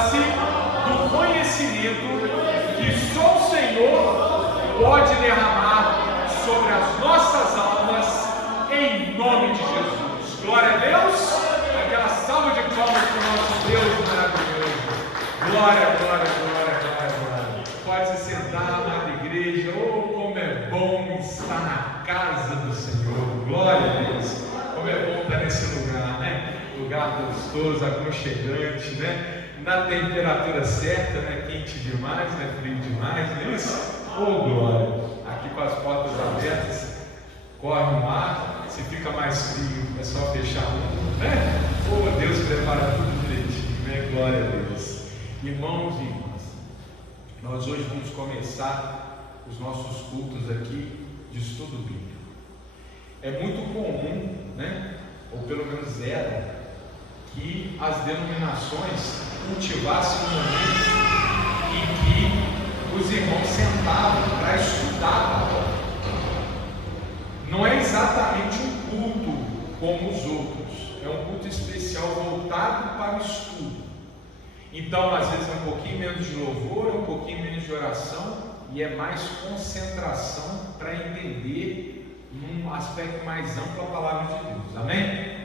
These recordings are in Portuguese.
posse do conhecimento que só o Senhor pode derramar sobre as nossas almas, em nome de Jesus. Glória a Deus. Aquela salva de palmas para o nosso Deus maravilhoso. Glória, glória, glória, glória, glória. Pode se sentar, amada igreja. Oh, como é bom estar na casa do Senhor. Glória a Deus. Como é bom estar nesse lugar, né? Lugar gostoso, aconchegante, né? Na temperatura certa, né? Quente demais, né? Frio demais, não é isso? Oh, glória! Aqui com as portas abertas, corre o mar. Se fica mais frio, é só fechar um, né? Oh, Deus prepara tudo direitinho, né? Glória a Deus. Irmãos e irmãs, nós hoje vamos começar os nossos cultos aqui de estudo bíblico. É muito comum, né? Ou pelo menos era, que as denominações cultivassem um momento em que os irmãos sentavam para estudar a palavra. Não é exatamente um culto como os outros, é um culto especial voltado para o estudo. Então, às vezes é um pouquinho menos de louvor, um pouquinho menos de oração, e é mais concentração para entender num aspecto mais amplo a palavra de Deus. Amém?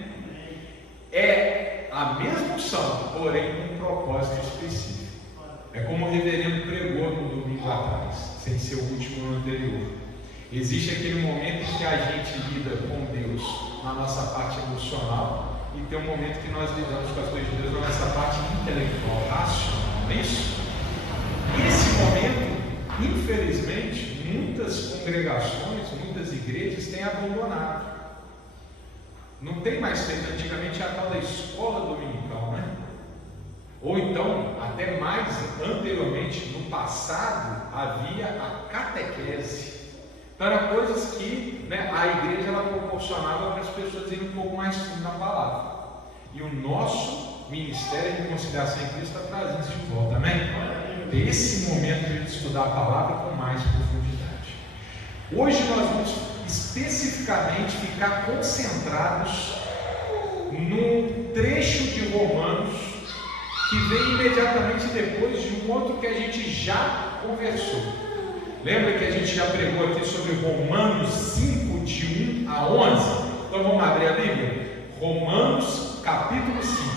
É a mesma unção, porém com um propósito específico. É como o reverendo pregou no domingo atrás, sem ser o último no anterior. Existe aquele momento em que a gente lida com Deus na nossa parte emocional, e tem um momento que nós lidamos com as coisas de Deus na nossa parte intelectual, racional, não é isso? E esse momento, infelizmente, muitas congregações, muitas igrejas têm abandonado. Não tem mais feito. Antigamente a tal da escola dominical, né? Ou então, até mais anteriormente, no passado, havia a catequese. Então eram coisas que, né, a igreja ela proporcionava para as pessoas irem um pouco mais fundo na palavra. E o nosso ministério de conciliação em Cristo está trazendo isso de volta, amém? Esse momento de estudar a palavra com mais profundidade. Hoje nós vamos especificamente ficar concentrados num trecho de Romanos que vem imediatamente depois de um outro que a gente já conversou. Lembra que a gente já pregou aqui sobre Romanos 5, de 1 a 11? Então vamos abrir a Bíblia? Romanos capítulo 5.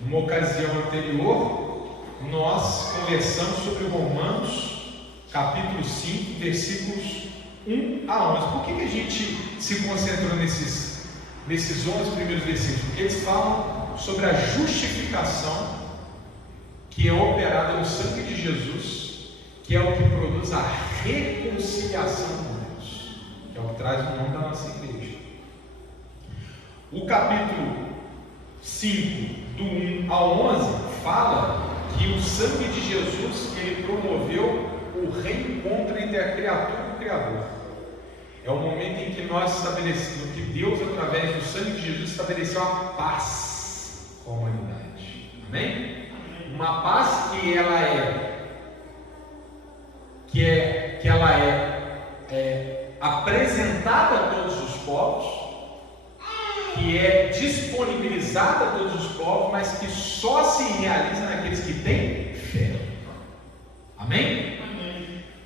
Numa ocasião anterior, nós conversamos sobre Romanos capítulo 5, versículos 1 a 11. Por que a gente se concentrou nesses 11 primeiros versículos? Porque eles falam sobre a justificação que é operada no sangue de Jesus, que é o que produz a reconciliação com Deus, que é o que traz o nome da nossa igreja. O capítulo 5, do 1 ao 11, fala que o sangue de Jesus, ele promoveu o reencontro entre a criatura e o Criador. É o momento em que nós estabelecemos, que Deus, através do sangue de Jesus, estabeleceu a paz com a humanidade. Amém? Uma paz que ela é apresentada a todos os povos, que é disponibilizada a todos os povos, mas que só se realiza naqueles que têm fé. Amém?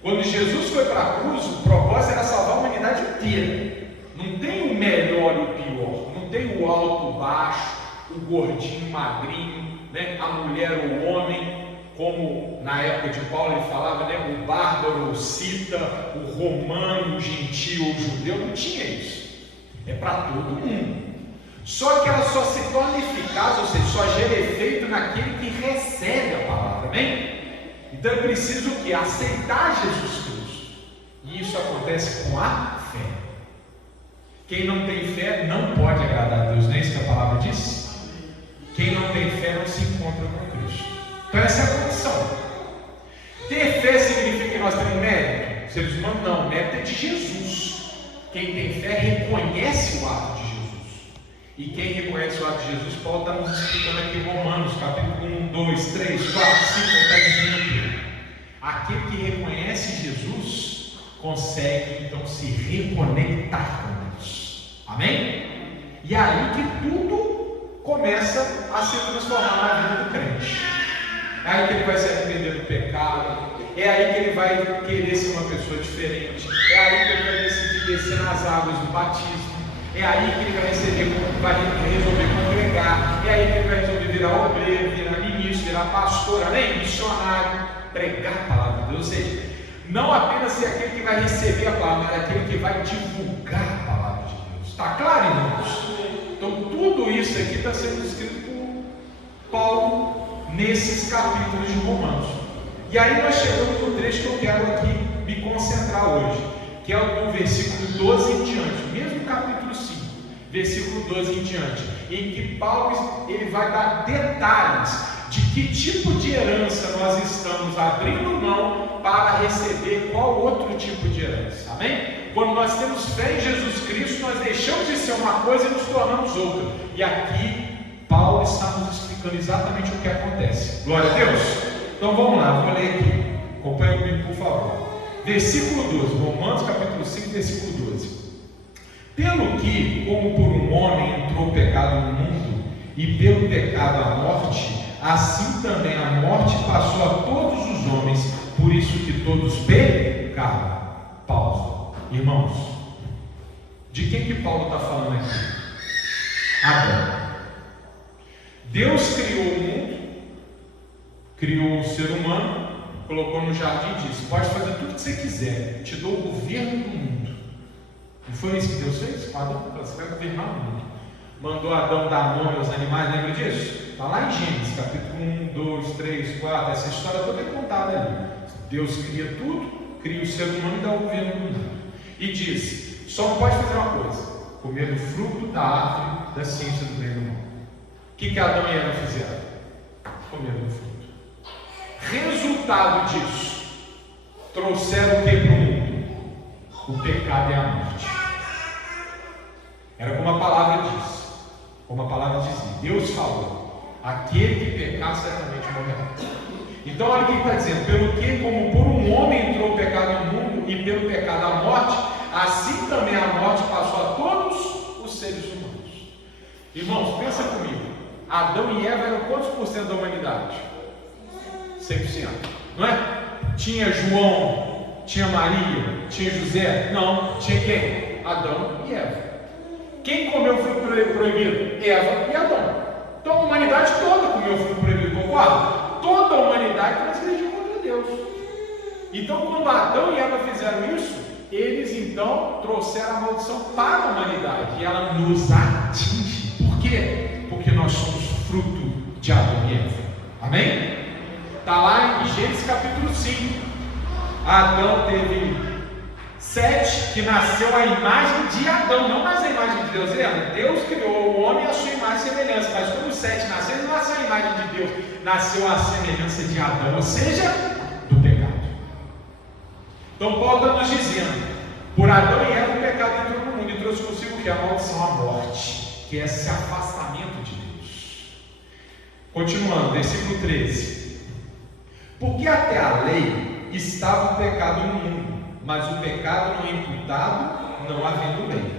Quando Jesus foi para a cruz, o propósito era salvar a humanidade inteira. Não tem o melhor e o pior, não tem o alto, o baixo, o gordinho, o magrinho, né? A mulher, o homem, como na época de Paulo ele falava, né? O bárbaro, o cita, o romano, o gentio, o judeu. Não tinha isso. É para todo mundo. Só que ela só se torna eficaz, ou seja, só gera efeito naquele que recebe a palavra. Amém? Então é preciso o que? Aceitar Jesus Cristo. E isso acontece com a fé. Quem não tem fé não pode agradar a Deus. Não é isso que a palavra diz? Quem não tem fé não se encontra com Cristo. Então essa é a condição. Ter fé significa que nós temos mérito? Seres humanos não. Mérito é de Jesus. Quem tem fé reconhece o ato de Jesus. E quem reconhece o ato de Jesus, Paulo está nos explicando aqui em Romanos, capítulo 1, 2, 3, 4, 5, ele está dizendo que aquele que reconhece Jesus consegue então se reconectar com Deus. Amém? E aí que tudo começa a se transformar na vida do crente. É aí que ele vai se arrepender do pecado, é aí que ele vai querer ser uma pessoa diferente, é aí que ele vai decidir descer nas águas do batismo, é aí que ele vai resolver congregar, é aí que ele vai resolver virar obreiro, virar ministro, virar pastor, amém? Missionário, pregar a palavra de Deus, ou seja, não apenas ser aquele que vai receber a palavra, mas aquele que vai divulgar a palavra de Deus. Está claro, irmãos? Então tudo isso aqui está sendo escrito por Paulo nesses capítulos de Romanos. E aí nós chegamos no trecho que eu quero aqui me concentrar hoje, que é o do versículo 12 em diante, mesmo capítulo 5, versículo 12 em diante, em que Paulo ele vai dar detalhes de que tipo de herança nós estamos abrindo mão para receber qual outro tipo de herança, amém? Quando nós temos fé em Jesus Cristo, nós deixamos de ser uma coisa e nos tornamos outra, e aqui Paulo está nos explicando exatamente o que acontece. Glória a Deus! Então vamos lá, vou ler aqui, acompanha comigo por favor, versículo 12, Romanos capítulo 5, versículo 12. Pelo que, como por um homem entrou o pecado no mundo, e pelo pecado a morte, assim também a morte passou a todos os homens, por isso que todos pecaram. Pausa. Irmãos, de quem que Paulo está falando aqui? Adão. Deus criou o mundo, criou o ser humano, colocou no jardim e disse: pode fazer tudo que você quiser, te dou o governo do mundo. Não foi isso que Deus fez? Adão, você vai governar o mundo. Mandou Adão dar nome aos animais, lembra disso? Está lá em Gênesis, capítulo 1, 2, 3, 4, essa história toda é contada ali. Deus cria tudo, cria o ser humano e dá o governo do mundo. E diz: só não pode fazer uma coisa, comer do fruto da árvore da ciência do bem e do mal. O que Adão e Eva fizeram? Comeram do fruto. Resultado disso, trouxeram o que para o mundo? O pecado e a morte. Era como a palavra diz, como a palavra dizia, Deus falou: aquele que pecar certamente morrerá. Então olha o que está dizendo: pelo que, como por um homem entrou o pecado no mundo, e pelo pecado a morte, assim também a morte passou a todos os seres humanos. Irmãos, pensa comigo, Adão e Eva eram quantos por cento da humanidade? 100%, não é? Tinha João, tinha Maria, tinha José? Não, tinha quem? Adão e Eva. Quem comeu o fruto proibido? Eva e Adão. Então a humanidade toda comeu o fruto proibido, concorda? Toda a humanidade transgrediu contra Deus. Então quando Adão e Eva fizeram isso, eles então trouxeram a maldição para a humanidade, e ela nos atinge. Por quê? Porque nós somos fruto de Adão e Eva. Amém? Está lá em Gênesis capítulo 5. Adão teve Sete, que nasceu a imagem de Adão, não mais a imagem de Deus. Lembra? Deus criou o homem à sua imagem e semelhança, mas quando Sete nasceu, ele não nasceu a imagem de Deus, nasceu a semelhança de Adão, ou seja, do pecado. Então Paulo está nos dizendo: por Adão e Eva o pecado entrou no mundo e trouxe consigo o que? A maldição, a morte, que é esse afastamento de Deus. Continuando, versículo 13: porque até a lei estava o pecado no mundo, mas o pecado não é imputado, não havendo lei.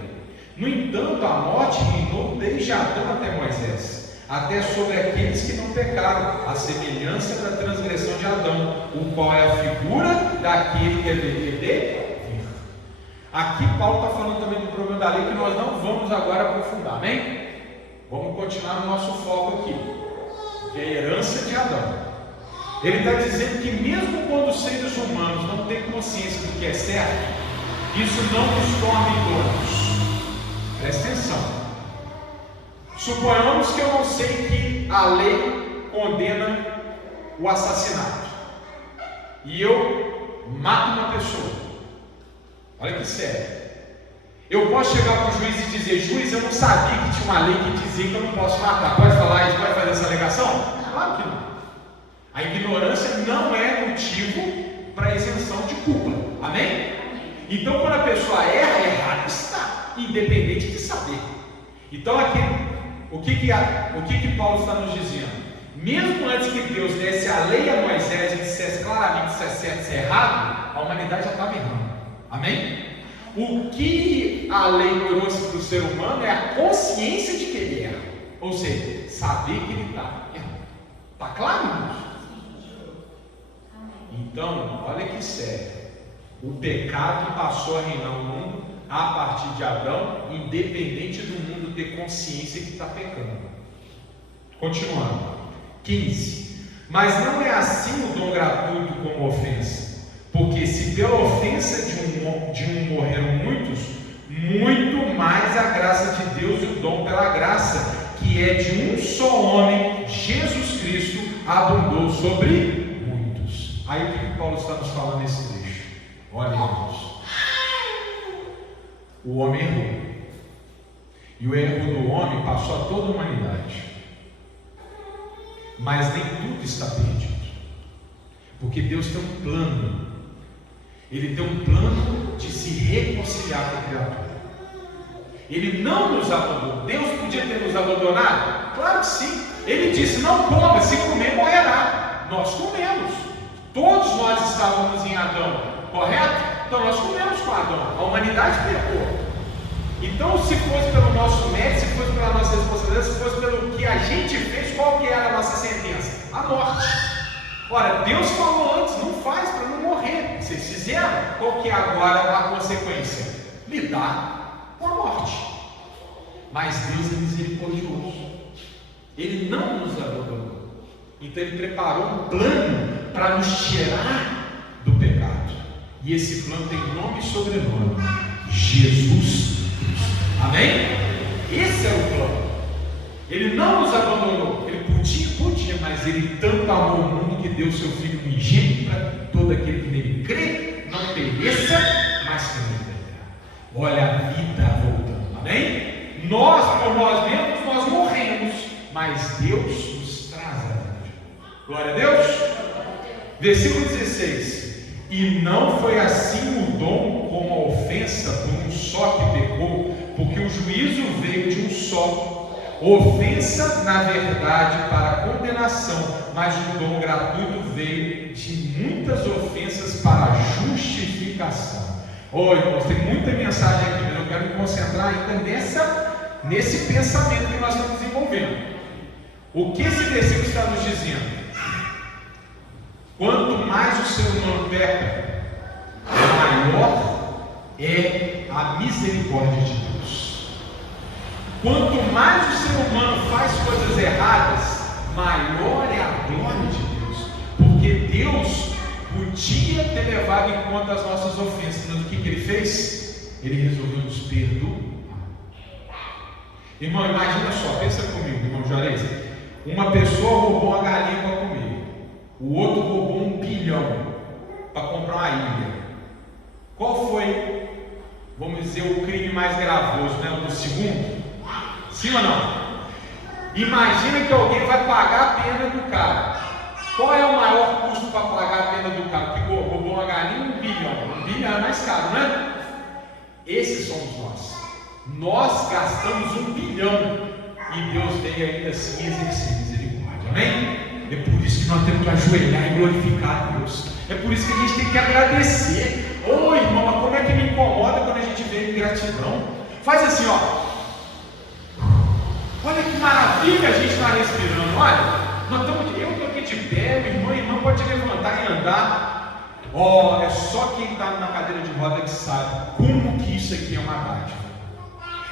No entanto, a morte reinou desde Adão até Moisés, até sobre aqueles que não pecaram, a semelhança da transgressão de Adão, o qual é a figura daquele que deveria vir. Aqui Paulo está falando também do problema da lei, que nós não vamos agora aprofundar, amém? Vamos continuar no nosso foco aqui, que é a herança de Adão. Ele está dizendo que mesmo quando os seres humanos não têm consciência do que é certo, isso não nos torna idôneos. Presta atenção. Suponhamos que eu não sei que a lei condena o assassinato, e eu mato uma pessoa. Olha que sério. Eu posso chegar para o juiz e dizer: juiz, eu não sabia que tinha uma lei que dizia que eu não posso matar. Pode falar isso? Pode fazer essa alegação? Claro que não. A ignorância não é motivo para isenção de culpa. Amém? Então, quando a pessoa erra, errado está, independente de saber. Então, aqui, o que Paulo está nos dizendo? Mesmo antes que Deus desse a lei a Moisés e dissesse claramente se é certo, se é errado, a humanidade já estava errando. Amém? O que a lei trouxe para o ser humano é a consciência de que ele erra. Ou seja, saber que ele está claro nisso. Então, olha que sério. O pecado passou a reinar no mundo a partir de Adão, independente do mundo ter consciência que está pecando. Continuando. 15. Mas não é assim o dom gratuito como ofensa. Porque se pela ofensa de um morreram muitos, muito mais a graça de Deus e o dom pela graça, que é de um só homem, Jesus Cristo, abundou sobre muitos. Aí o que Paulo está nos falando nesse trecho? Olha, irmãos, o homem errou, e o erro do homem passou a toda a humanidade, mas nem tudo está perdido, porque Deus tem um plano. Ele tem um plano de se reconciliar com a criatura. Ele não nos abandonou. Deus podia ter nos abandonado? Claro que sim. Ele disse: não coma, se comer morrerá. Nós comemos. Todos nós estávamos em Adão, correto? Então nós comemos com Adão. A humanidade pecou. Então, se fosse pelo nosso mérito, se fosse pela nossa responsabilidade, se fosse pelo que a gente fez, qual que era a nossa sentença? A morte. Ora, Deus falou antes: não faz para não morrer. Vocês fizeram. Qual que é agora a consequência? Lidar com a morte. Mas Deus é misericordioso. Ele não nos abandonou. Então Ele preparou um plano para nos tirar do pecado. E esse plano tem nome e sobrenome: Jesus Cristo. Amém? Esse é o plano. Ele não nos abandonou. Ele podia, mas Ele tanto amou o mundo que deu seu Filho unigênito para que todo aquele que nele crê não pereça, mas que não tenha. Olha a vida voltando. Amém? Nós, por nós mesmos, nós morremos, mas Deus nos traz a vida de novo. Glória a Deus. Versículo 16. E não foi assim o dom como a ofensa por um só que pecou, porque o juízo veio de um só. Ofensa, na verdade, para condenação, mas o dom gratuito veio de muitas ofensas para justificação. Irmãos, tem muita mensagem aqui, mas eu quero me concentrar ainda nesse pensamento que nós estamos desenvolvendo. O que esse versículo está nos dizendo? Quanto mais o ser humano peca, maior é a misericórdia de Deus. Quanto mais o ser humano faz coisas erradas, maior é a glória de Deus. Porque Deus podia ter levado em conta as nossas ofensas, mas o que Ele fez? Ele resolveu nos perdoar. Irmão, imagina só, pensa comigo, irmão Juarez. Uma pessoa roubou uma galinha para comer, o outro roubou 1 bilhão para comprar uma ilha. Qual foi, vamos dizer, o crime mais gravoso, né? O do segundo? Sim ou não? Imagina que alguém vai pagar a pena do cara. Qual é o maior custo para pagar a pena do cara? Que roubou uma galinha, 1 bilhão. 1 bilhão é mais caro, não é? Esses somos nós. Nós gastamos 1 bilhão e Deus veio ainda assim exercer misericórdia. Amém? É por isso que nós temos que ajoelhar e glorificar a Deus. É por isso que a gente tem que agradecer. Irmão, mas como é que me incomoda quando a gente vê ingratidão? Faz assim, ó. Olha que maravilha a gente está respirando. Olha, eu estou aqui de pé, meu irmão pode levantar e andar. É só quem está na cadeira de roda que sabe como que isso aqui é uma dádiva.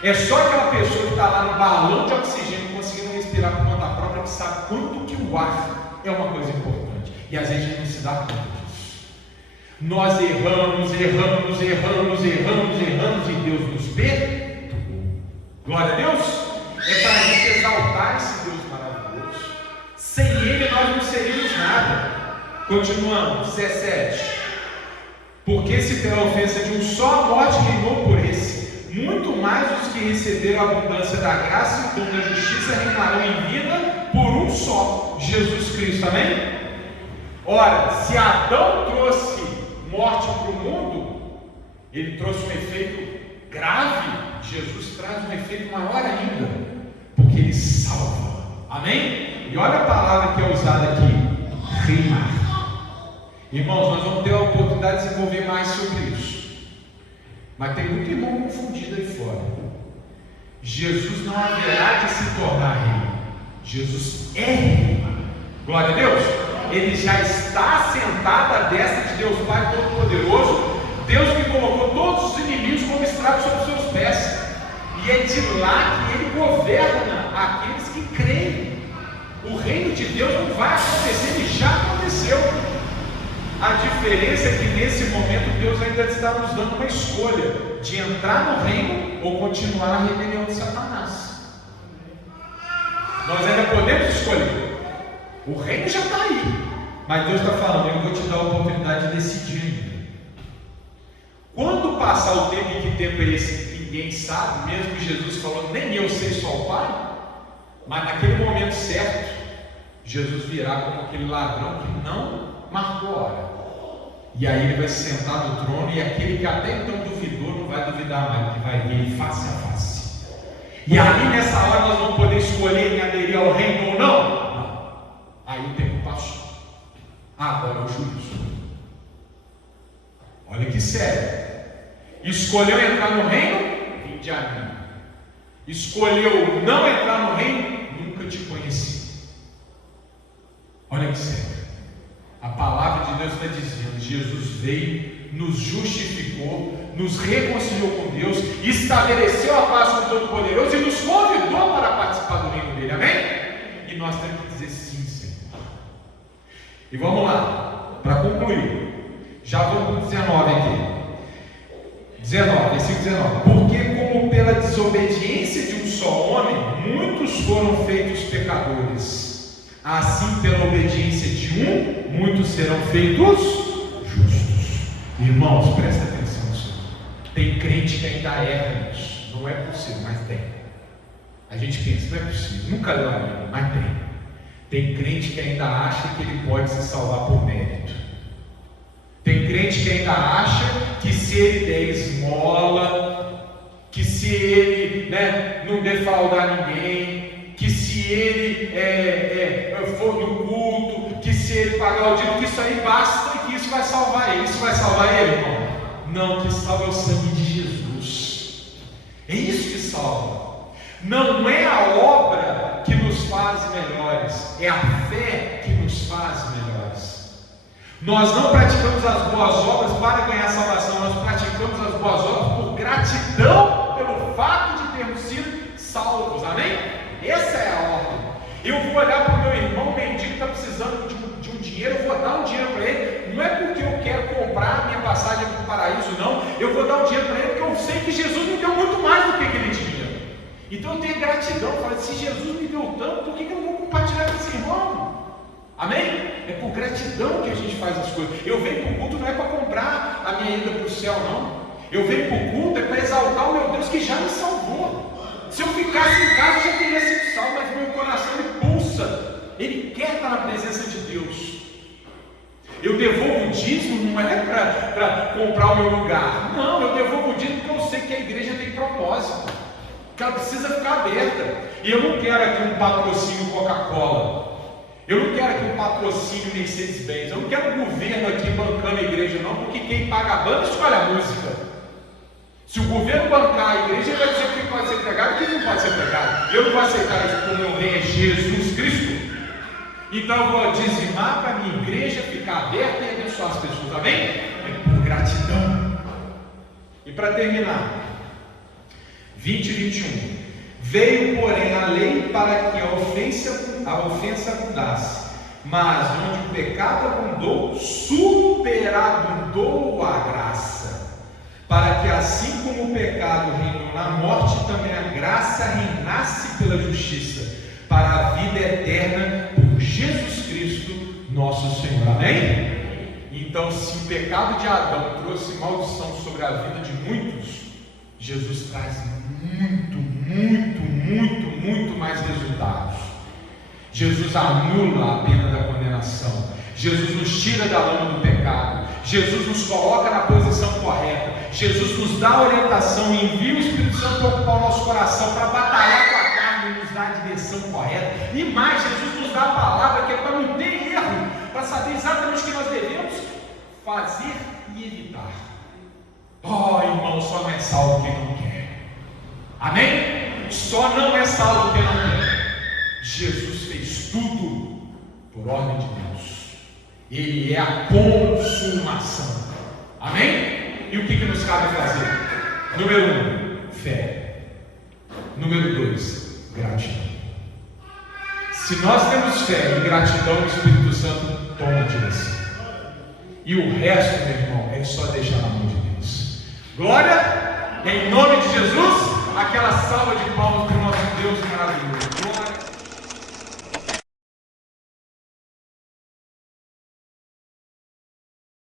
É só aquela pessoa que está lá no balão de oxigênio conseguindo respirar por conta própria que sabe quanto que o ar é uma coisa importante. E às vezes a gente não se dá conta disso. Nós erramos e Deus nos perdoou. Glória a Deus. É para a gente exaltar esse Deus maravilhoso. Sem Ele nós não seríamos nada. Continuando, 17. Porque se pela ofensa de um só a morte reinou por esse, muito mais os que receberam a abundância da graça e o dom da justiça reinarão em vida por um só, Jesus Cristo. Amém? Ora, se Adão trouxe morte para o mundo, ele trouxe um efeito grave. Jesus traz um efeito maior ainda, porque Ele salva. Amém? E olha a palavra que é usada aqui: reinar. Irmãos, nós vamos ter a oportunidade de desenvolver mais sobre isso, mas tem muito irmão confundido aí fora. Jesus não haverá de se tornar rei. Jesus é rei. Glória a Deus. Ele já está sentado à destra de Deus Pai Todo-Poderoso, Deus que colocou todos os inimigos como estragos sobre os seus pés. E é de lá que ele governa aqueles que creem. O reino de Deus não vai acontecer, ele já aconteceu. A diferença é que nesse momento Deus ainda está nos dando uma escolha de entrar no reino ou continuar a rebelião de Satanás. Nós ainda podemos escolher. O reino já está aí, mas Deus está falando: eu vou te dar a oportunidade de decidir. Quando passar o tempo, e que tempo é esse? Ninguém sabe. Mesmo que Jesus falou: nem eu sei, só o Pai. Mas naquele momento certo, Jesus virá como aquele ladrão que não marcou a hora. E aí ele vai se sentar no trono, e aquele que até então duvidou não vai duvidar mais, que vai ver ele face a face. E aí nessa hora nós vamos poder escolher em aderir ao reino ou não. Aí o tempo passou. Agora o juízo. Olha que sério. Escolheu entrar no reino? Vinde a mim. Escolheu não entrar no reino? Nunca te conheci. Olha que sério. A palavra de Deus está dizendo: Jesus veio, nos justificou, nos reconciliou com Deus, estabeleceu a paz com o Todo-Poderoso e nos convidou para participar do reino dele. Amém? E nós temos que dizer sim, Senhor. E vamos lá, para concluir. Já vamos para o 19 aqui. 19, versículo 19. Porque como pela desobediência de um só homem, muitos foram feitos pecadores, assim pela obediência de um, muitos serão feitos justos. Irmãos, presta atenção nisso. Tem crente que ainda erra nisso. Não é possível, mas tem. A gente pensa: não é possível, nunca leu a Bíblia, mas tem. Tem crente que ainda acha que ele pode se salvar por mérito. Tem crente que ainda acha que se ele der esmola, que se ele não defraudar ninguém, que se ele for no culto, que se ele pagar o dízimo, que isso aí basta e que isso vai salvar ele. Isso vai salvar ele, irmão? Não, que salva é o sangue de Jesus. É isso que salva. Não é a obra que nos faz melhores, é a fé que nos faz melhores. Nós não praticamos as boas obras para ganhar salvação, nós praticamos as boas obras por gratidão pelo fato de termos sido salvos. Amém? Essa é a ordem. Eu vou olhar para o meu irmão mendigo que está precisando de um dinheiro, eu vou dar um dinheiro para ele. Não é porque eu quero comprar a minha passagem para o paraíso, não. Eu vou dar um dinheiro para ele porque eu sei que Jesus me deu muito mais do que ele tinha. Então eu tenho gratidão. Eu falo: se Jesus me deu tanto, por que eu não vou compartilhar com esse irmão? Amém? É por gratidão que a gente faz as coisas. Eu venho para o culto não é para comprar a minha ida para o céu, não. Eu venho para o culto é para exaltar o meu Deus que já me salvou. Se eu ficasse em casa, eu já teria sido salvo, mas meu coração ele pulsa. Ele quer estar na presença de Deus. Eu devolvo o dízimo não é para comprar o meu lugar. Não, eu devolvo o dízimo porque eu sei que a igreja tem propósito, que ela precisa ficar aberta. E eu não quero aqui um patrocínio Coca-Cola. Eu não quero aqui um patrocínio Mercedes-Benz. Eu não quero um governo aqui bancando a igreja, não, porque quem paga a banda escolhe a música. Se o governo bancar a igreja, ele vai dizer quem pode ser pregado e quem não pode ser pregado. Eu não vou aceitar isso, porque o meu rei é Jesus Cristo. Então eu vou dizimar para a minha igreja ficar aberta e abençoar as pessoas. Amém? É por gratidão. E para terminar, 20 e 21. Veio, porém, a lei para que a ofensa abundasse, mas onde o pecado abundou, superabundou a graça, para que assim como o pecado reinou na morte, também a graça reinasse pela justiça, para a vida eterna por Jesus Cristo, nosso Senhor. Amém? Então, se o pecado de Adão trouxe maldição sobre a vida de muitos, Jesus traz muito mais resultados. Jesus anula a pena da condenação. Jesus nos tira da lama do pecado. Jesus nos coloca na posição correta. Jesus nos dá orientação e envia o Espírito Santo para ocupar o nosso coração, para batalhar com a carne e nos dar a direção correta. E mais, Jesus nos dá a palavra que é para não ter erro, para saber exatamente o que nós devemos fazer e evitar. Oh, irmão, só não é salvo quem não quer. Amém? Só não é salvo quem não quer. Jesus fez tudo por ordem de Deus. Ele é a consumação. Amém? E o que nos cabe fazer? Número 1, fé. Número 2, gratidão. Se nós temos fé e gratidão, o Espírito Santo toma a direção. E o resto, meu irmão, é só deixar na mão de Deus. Glória, em nome de Jesus, aquela salva de palmas para o nosso Deus maravilhoso. Glória.